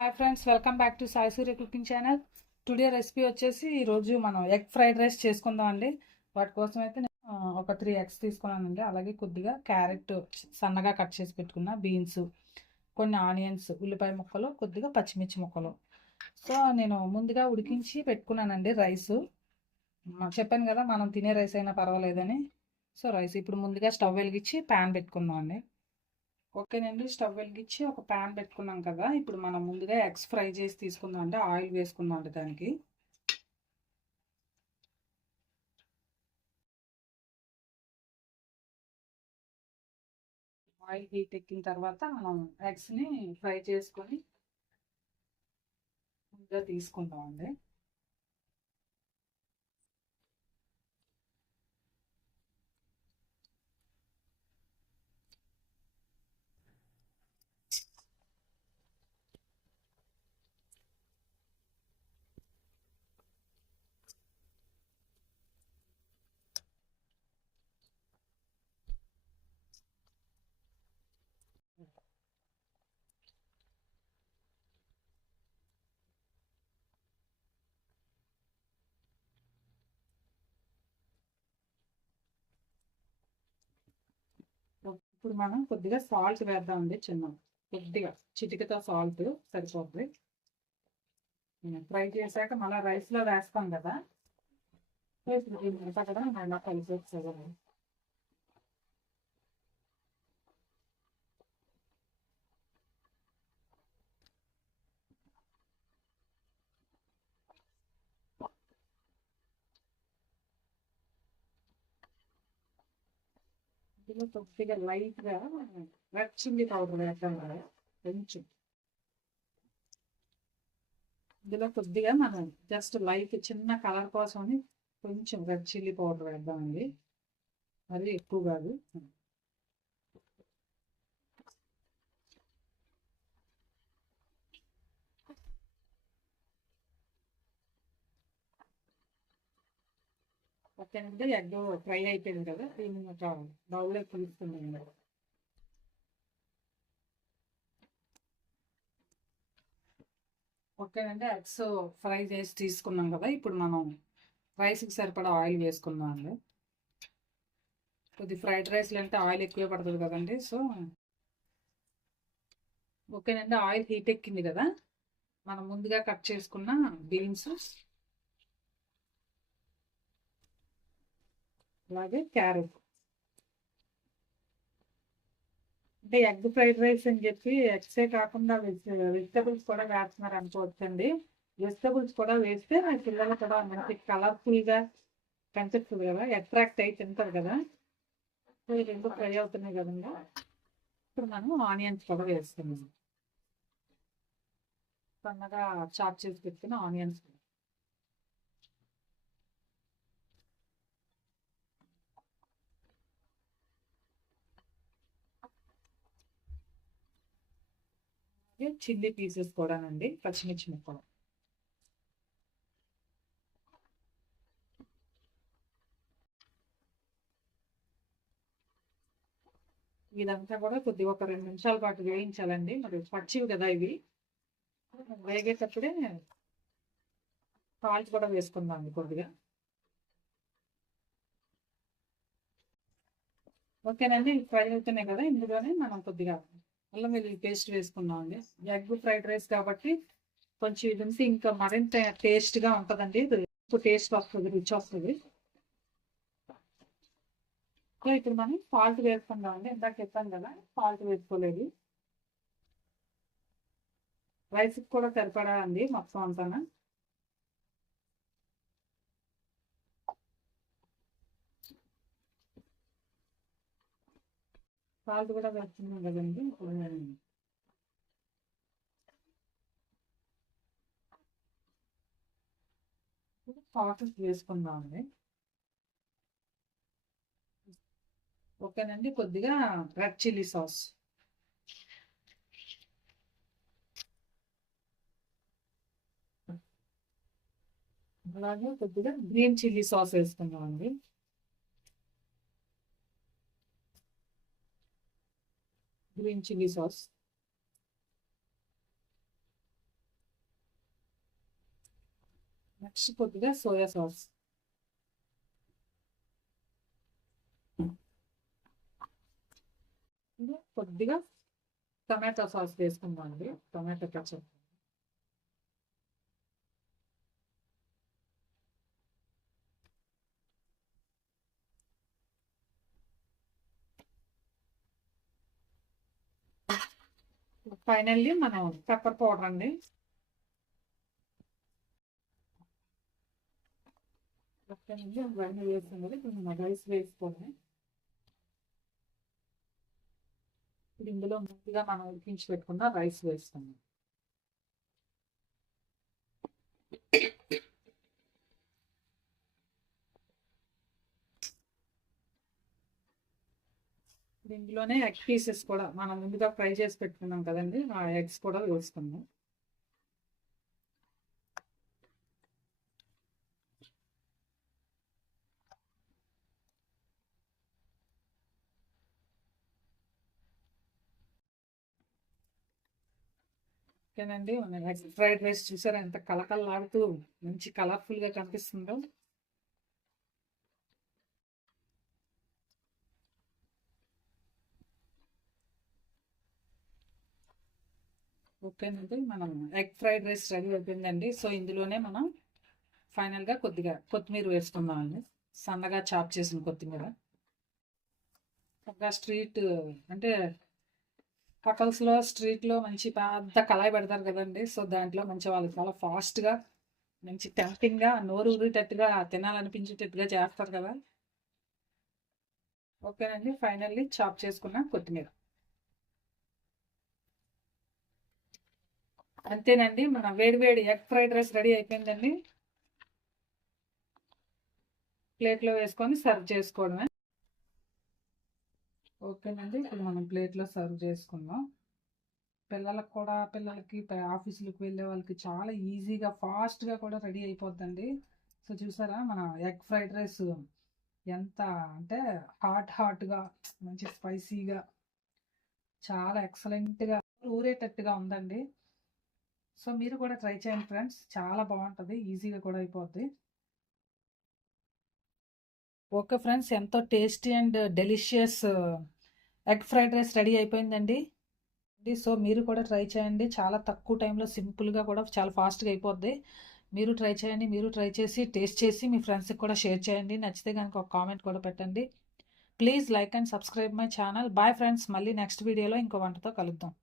Hi friends, welcome back to Sai Surya cooking channel. Today recipe వచ్చేసి ఈరోజు మనం egg fried rice చేసుకుందాం అండి. వాటి కోసం అయితే నేను ఒక 3 ఎగ్స్ తీసుకున్నానండి. అలాగే కొద్దిగా క్యారెట్ సన్నగా కట్ చేసి పెట్టుకున్న, బీన్స్, కొన్ని ఆనియన్స్, ఉల్లిపాయ ముక్కలు, కొద్దిగా పచ్చిమిర్చి ముక్కలు. సో నేను ముందుగా ఉడికించి పెట్టుకున్నానండి రైస్. చెప్పాను కదా మనం తినే రైస్ అయినా పర్వాలేదని. సో రైస్ ఇప్పుడు ముందుగా స్టవ్ వెలిగించి ప్యాన్ పెట్టుకుందాం అండి. ఓకేనండి, స్టవ్ వెలిగించి ఒక ప్యాన్ పెట్టుకున్నాం కదా. ఇప్పుడు మనం ముందుగా ఎగ్స్ ఫ్రై చేసి తీసుకుందాం అంటే ఆయిల్ వేసుకుందాం అంటే దానికి. ఆయిల్ హీట్ ఎక్కిన తర్వాత మనం ఎగ్స్ని ఫ్రై చేసుకొని ముందుగా తీసుకుందాం అండి. ఇప్పుడు మనం కొద్దిగా సాల్ట్ వేద్దామండి. కొద్దిగా చిటికతో సాల్ట్ సరిపోతుంది. ఫ్రై చేశాక మళ్ళీ రైస్లో వేస్తాం కదా. ఇప్పుడు దీన్ని కూడా మళ్ళీ కలిసి వచ్చేది. ఇందులో కొద్దిగా లైట్గా రెడ్ చిల్లీ పౌడర్ వేద్దాం కదా కొంచెం. ఇందులో కొద్దిగా మనం జస్ట్ లైట్ చిన్న కలర్ కోసమని కొంచెం రెడ్ చిల్లీ పౌడర్ వేద్దామండి, అది ఎక్కువ కాదు. ఓకేనండి, ఎగ్ ఫ్రై అయిపోయింది కదా. దీన్ని ఒక బౌల్లో తీసుకుందాం. ఓకేనండి, ఎగ్స్ ఫ్రై చేసి తీసుకున్నాం కదా. ఇప్పుడు మనం రైస్కి సరిపడా ఆయిల్ వేసుకుందాం అండి. కొద్ది ఫ్రైడ్ రైస్లు అంటే ఆయిల్ ఎక్కువే పడుతుంది కదండి. సో ఓకేనండి, ఆయిల్ హీట్ ఎక్కింది కదా. మనం ముందుగా కట్ చేసుకున్న బీన్స్, అలాగే క్యారెట్. అంటే ఎగ్ ఫ్రైడ్ రైస్ అని చెప్పి ఎగ్సే కాకుండా వెజిటబుల్స్ కూడా వేస్తున్నారు అనుకోవచ్చండి. వెజిటబుల్స్ కూడా వేస్తే మా పిల్లలు కూడా మనకి కలర్ఫుల్గా కనిపిస్తుంది కదా, అట్రాక్ట్ అయి తింటారు కదా. సో ఈ రెండు ఫ్రై అవుతున్నాయి కదండి. ఇప్పుడు మనం ఆనియన్స్ కూడా వేస్తున్నాం. సన్నగా చాప్ చేసి పెట్టుకున్న ఆనియన్స్. చిల్లీ పీసెస్ కూడానండి, పచ్చిమిర్చి ముక్కలు. ఇదంతా కూడా కొద్దిగా ఒక 2 నిమిషాల పాటు వేయించాలండి. మరి పచ్చివి కదా ఇవి. వేగేటప్పుడే సాల్ట్ కూడా వేసుకుందాం కొద్దిగా. ఓకేనండి, ఫ్రై అవుతున్నాయి కదా. ఇందులోనే మనం కొద్దిగా అల్లం వెల్లుల్లి పేస్ట్ వేసుకుందాం అండి. ఎగ్ ఫ్రైడ్ రైస్ కాబట్టి కొంచెం ఇది ఉంటే ఇంకా మరింత టేస్ట్గా ఉంటుందండి. ఇప్పుడు టేస్ట్ వస్తుంది, రుచి వస్తుంది. సో ఇప్పుడు మనం సాల్ట్ వేసుకుందాం అండి. ఇందాక చెప్పాను కదా సాల్ట్ వేసుకోలేదు. రైస్కి కూడా సరిపడా అండి మొత్తం అంతా. సాల్ట్ కూడా వేస్తున్నాం కదండి. సాసెస్ వేసుకుందాం అండి. ఓకేనండి, కొద్దిగా రెడ్ చిల్లీ సాస్, అలాగే కొద్దిగా గ్రీన్ చిల్లీ సాస్ వేసుకుందాం అండి. గ్రీన్ చిల్లీ సాస్, నెక్స్ట్ కొద్దిగా సోయా సాస్. కొద్దిగా టమాటో సాస్ వేసుకుందాం అండి, టమాటో కచప్. ఫైనల్లీ మనం పెప్పర్ పౌడర్ అండి. ఓకేనండి, అవన్నీ వేస్తాం కదా. ఇప్పుడు మనం రైస్ వేసుకోవాలి. ఇప్పుడు ఇందులో ముందుగా మనం ఉడికించి పెట్టుకున్న రైస్ వేస్తాము. ఇందులోనే ఎగ్ పీసెస్ కూడా మనం ముందుగా ఫ్రై చేసి పెట్టుకున్నాం కదండి, ఆ ఎగ్స్ కూడా వేసుకుందాం. ఓకేనండి, ఎగ్ ఫ్రైడ్ రైస్ చూసారా ఎంత కలకలలాడుతూ మంచి కలర్ఫుల్గా కనిపిస్తుందో. ఓకేనండి, మనం ఎగ్ ఫ్రైడ్ రైస్ రెడీ అయిపోయిందండి. సో ఇందులోనే మనం ఫైనల్గా కొద్దిగా కొత్తిమీర వేసుకుందామండి, సన్నగా చాప్ చేసిన కొత్తిమీర. ఒక స్ట్రీట్ అంటే హోటల్స్లో స్ట్రీట్లో మంచి పెద్ద కళాయి పెడతారు కదండి, సో దాంట్లో మంచి వాళ్ళు చాలా ఫాస్ట్గా మంచి టెంప్టింగ్గా నోరు ఊరేటట్టుగా తినాలనిపించేటట్టుగా చేస్తారు కదా. ఓకేనండి, ఫైనల్లీ చాప్ చేసుకున్న కొత్తిమీర. అంతేనండి, మన వేడి వేడి ఎగ్ ఫ్రైడ్ రైస్ రెడీ అయిపోయిందండి. ప్లేట్లో వేసుకొని సర్వ్ చేసుకోవడమే. ఓకేనండి, ఇప్పుడు మనం ప్లేట్లో సర్వ్ చేసుకుందాం. పిల్లలకి ఆఫీసులకు వెళ్ళే వాళ్ళకి చాలా ఈజీగా ఫాస్ట్గా కూడా రెడీ అయిపోద్దండి. సో చూసారా మన ఎగ్ ఫ్రైడ్ రైస్ ఎంత అంటే హాట్గా మంచి స్పైసీగా చాలా ఎక్సలెంట్గా ఊరేటట్టుగా ఉందండి. సో మీరు కూడా ట్రై చేయండి ఫ్రెండ్స్, చాలా బాగుంటుంది, ఈజీగా కూడా అయిపోద్ది. ఓకే ఫ్రెండ్స్, ఎంతో tasty and delicious egg fried rice ready అయిపోయిందండి. సో మీరు కూడా ట్రై చేయండి, చాలా తక్కువ టైంలో సింపుల్గా కూడా చాలా ఫాస్ట్గా అయిపోద్ది. మీరు ట్రై చేయండి, మీరు ట్రై చేసి టేస్ట్ చేసి మీ ఫ్రెండ్స్కి కూడా షేర్ చేయండి. నచ్చితే కనుక ఒక కామెంట్ కూడా పెట్టండి. Please like and subscribe my channel. Bye friends, మళ్ళీ నెక్స్ట్ వీడియోలో ఇంకో వంటతో కలుద్దాం.